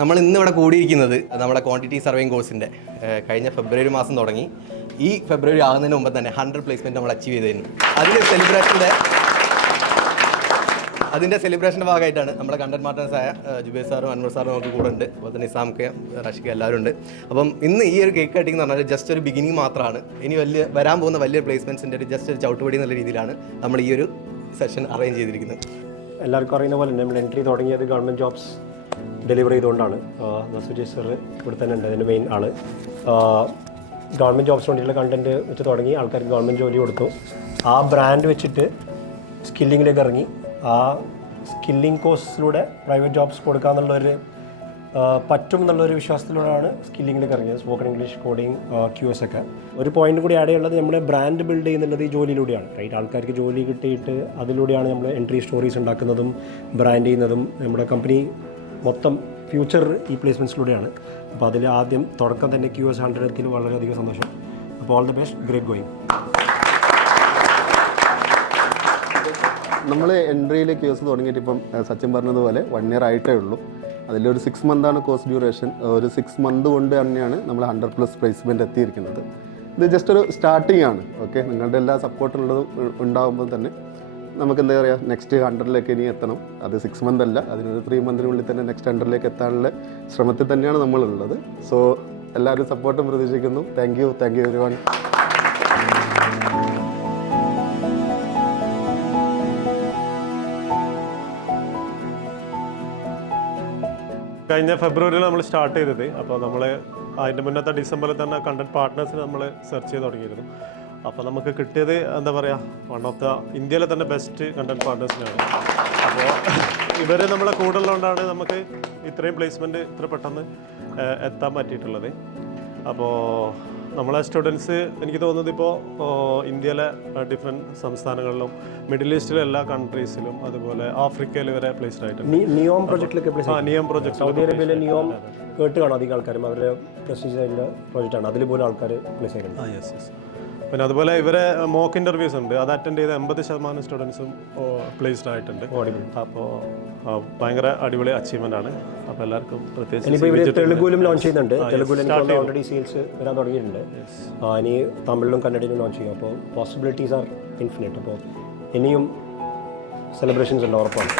നമ്മൾ ഇന്ന് ഇവിടെ കൂടിയിരിക്കുന്നത് നമ്മുടെ ക്വാണ്ടിറ്റി സർവേയിങ് കോഴ്സിൻ്റെ കഴിഞ്ഞ ഫെബ്രുവരി മാസം തുടങ്ങി ഈ ഫെബ്രുവരി ആകുന്നതിന് മുമ്പ് തന്നെ 100 പ്ലേസ്മെൻറ്റ് നമ്മൾ അച്ചീവ് ചെയ്തിരുന്നു. അതിൻ്റെ സെലിബ്രേഷൻ്റെ ഭാഗമായിട്ടാണ് നമ്മുടെ കണ്ടന്റ് മാർട്ടേഴ്സായ ജുബേർ സാറും അൻവർ സാറും നമുക്ക് കൂടെ ഉണ്ട്. അതുപോലെ തന്നെ നിസാംക്ക്, റഷിക എല്ലാവരും ഉണ്ട്. അപ്പം ഇന്ന് ഈ ഒരു കേക്ക് കട്ടിംഗ് എന്ന് പറഞ്ഞാൽ ജസ്റ്റ് ഒരു ബിഗിനിങ് മാത്രമാണ്. ഇനി വരാൻ പോകുന്ന വലിയ പ്ലേസ്മെൻറ്റ്സിൻ്റെ ഒരു ജസ്റ്റ് ഒരു ചവിട്ടുപടി എന്നുള്ള രീതിയിലാണ് നമ്മൾ ഈ ഒരു സെഷൻ അറേഞ്ച് ചെയ്തിരിക്കുന്നത്. എല്ലാവർക്കും അറിയുന്ന പോലെ നമ്മൾ എൻട്രി തുടങ്ങിയത് ഗവൺമെൻറ് ജോബ്സ് ഡെലിവർ ചെയ്തുകൊണ്ടാണ്. നസുജി സർ ഇവിടെ തന്നെ ഉണ്ട്, അതിൻ്റെ മെയിൻ ആൾ. ഗവൺമെൻറ് ജോബ്സിന് വേണ്ടിയിട്ടുള്ള കണ്ടൻറ്റ് വെച്ച് തുടങ്ങി, ആൾക്കാർക്ക് ഗവൺമെൻറ് ജോലി കൊടുത്തു. ആ ബ്രാൻഡ് വെച്ചിട്ട് സ്കില്ലിങ്ങിലേക്ക് ഇറങ്ങി. ആ സ്കില്ലിംഗ് കോഴ്സിലൂടെ പ്രൈവറ്റ് ജോബ്സ് കൊടുക്കാമെന്നുള്ളൊരു പറ്റും എന്നുള്ളൊരു വിശ്വാസത്തിലൂടെയാണ് സ്കില്ലിങ്ങിലേക്ക് ഇറങ്ങിയത്. സ്പോക്കൺ ഇംഗ്ലീഷ്, കോഡിങ്, QS ഒക്കെ. ഒരു പോയിന്റ് കൂടി ആഡ് ചെയ്യുള്ളത് നമ്മുടെ ബ്രാൻഡ് ബിൽഡ് ചെയ്യുന്നുള്ളത് ഈ ജോലിയിലൂടെയാണ്, റൈറ്റ്? ആൾക്കാർക്ക് ജോലി കിട്ടിയിട്ട് അതിലൂടെയാണ് നമ്മൾ എൻട്രി സ്റ്റോറീസ് ഉണ്ടാക്കുന്നതും ബ്രാൻഡ് ചെയ്യുന്നതും. നമ്മുടെ കമ്പനി മൊത്തം ഫ്യൂച്ചർ ഈ പ്ലേസ്മെൻറ്റ്സിലൂടെയാണ്. അപ്പോൾ അതിൽ ആദ്യം തുടക്കം തന്നെ QS 100 എത്തിയിൽ വളരെയധികം സന്തോഷം. അപ്പോൾ all the best, great going. നമ്മൾ എൻട്രിയിൽ QS തുടങ്ങിയിട്ട് ഇപ്പം സച്ചിൻ പറഞ്ഞതുപോലെ 1 year ആയിട്ടേ ഉള്ളൂ. അതിലൊരു 6 month കോഴ്സ് ഡ്യൂറേഷൻ. ഒരു 6 month കൊണ്ട് തന്നെയാണ് നമ്മൾ 100+ പ്ലേസ്മെൻറ്റ് എത്തിയിരിക്കുന്നത്. ഇത് ജസ്റ്റ് ഒരു സ്റ്റാർട്ടിംഗ് ആണ്. ഓക്കെ, നിങ്ങളുടെ എല്ലാ സപ്പോർട്ടുള്ളതും ഉണ്ടാകുമ്പോൾ തന്നെ നമുക്ക് എന്താ പറയുക, നെക്സ്റ്റ് 100ലേക്ക് ഇനി എത്തണം. അത് 6 month അല്ല, അതിനൊരു 3 monthനുള്ളിൽ തന്നെ നെക്സ്റ്റ് 100ലേക്ക് എത്താനുള്ള ശ്രമത്തിൽ തന്നെയാണ് നമ്മളുള്ളത്. സോ എല്ലാവരും സപ്പോർട്ടും പ്രതീക്ഷിക്കുന്നു. Thank you everyone. കഴിഞ്ഞ ഫെബ്രുവരിയിൽ നമ്മൾ സ്റ്റാർട്ട് ചെയ്തത്. അപ്പോൾ നമ്മൾ അതിൻ്റെ മുന്നത്തെ ഡിസംബറിൽ തന്നെ കണ്ടന്റ് പാർട്ട്നേഴ്സിന് നമ്മൾ സെർച്ച് ചെയ്ത് തുടങ്ങിയിരുന്നു. അപ്പോൾ നമുക്ക് കിട്ടിയത് എന്താ പറയുക, വൺ ഓഫ് ദ ഇന്ത്യയിലെ തന്നെ ബെസ്റ്റ് കണ്ടന്റ് പാർട്ട്നേഴ്സിനാണ്. അപ്പോൾ ഇവർ നമ്മളെ കൂടുതലുകൊണ്ടാണ് നമുക്ക് ഇത്രയും പ്ലേസ്മെൻറ്റ് ഇത്ര പെട്ടെന്ന് എത്താൻ പറ്റിയിട്ടുള്ളത്. അപ്പോൾ നമ്മളെ സ്റ്റുഡൻസ് എനിക്ക് തോന്നുന്നത് ഇപ്പോൾ ഇന്ത്യയിലെ ഡിഫറെൻറ്റ് സംസ്ഥാനങ്ങളിലും മിഡിൽ ഈസ്റ്റിലെ എല്ലാ കൺട്രീസിലും അതുപോലെ ആഫ്രിക്കയിൽ വരെ പ്ലേസ്ഡ് ആയിട്ടുണ്ട്. നിയോം പ്രോജക്റ്റിലൊക്കെ നിയോം പ്രോജക്റ്റ് സൗദി അറേബ്യയിലെ നിയോം കേട്ട് കാണും അധികം ആൾക്കാരും. അവരുടെ പ്രസ്റ്റീജ് ആയിട്ടുള്ള പ്രോജക്റ്റാണ്, അതിൽ പോലും ആൾക്കാർ പ്ലേസ് ചെയ്യുന്നുണ്ട്. യെസ്. പിന്നെ അതുപോലെ ഇവരെ മോക്ക് ഇൻ്റർവ്യൂസ് ഉണ്ട്, അത് അറ്റൻഡ് ചെയ്ത 80% സ്റ്റുഡൻസും പ്ലേസ്ഡ് ആയിട്ടുണ്ട്. അപ്പോൾ ഭയങ്കര അടിപൊളി അച്ചീവ്മെൻ്റ് ആണ്. അപ്പോൾ എല്ലാവർക്കും പ്രത്യേകിച്ച് തെലുഗുവിലും ലോഞ്ച് ചെയ്യുന്നുണ്ട്. തെലുഗുവിൽ ഓൾറെഡി സെയിൽസ് വരാൻ തുടങ്ങിയിട്ടുണ്ട്. ഇനി തമിഴിലും കന്നഡയിലും ലോഞ്ച് ചെയ്യും. അപ്പോൾ പോസിബിലിറ്റീസ് ആർ ഇൻഫിനിറ്റ്. അപ്പോൾ ഇനിയും സെലിബ്രേഷൻസ് ഉണ്ട് ഉറപ്പാണ്.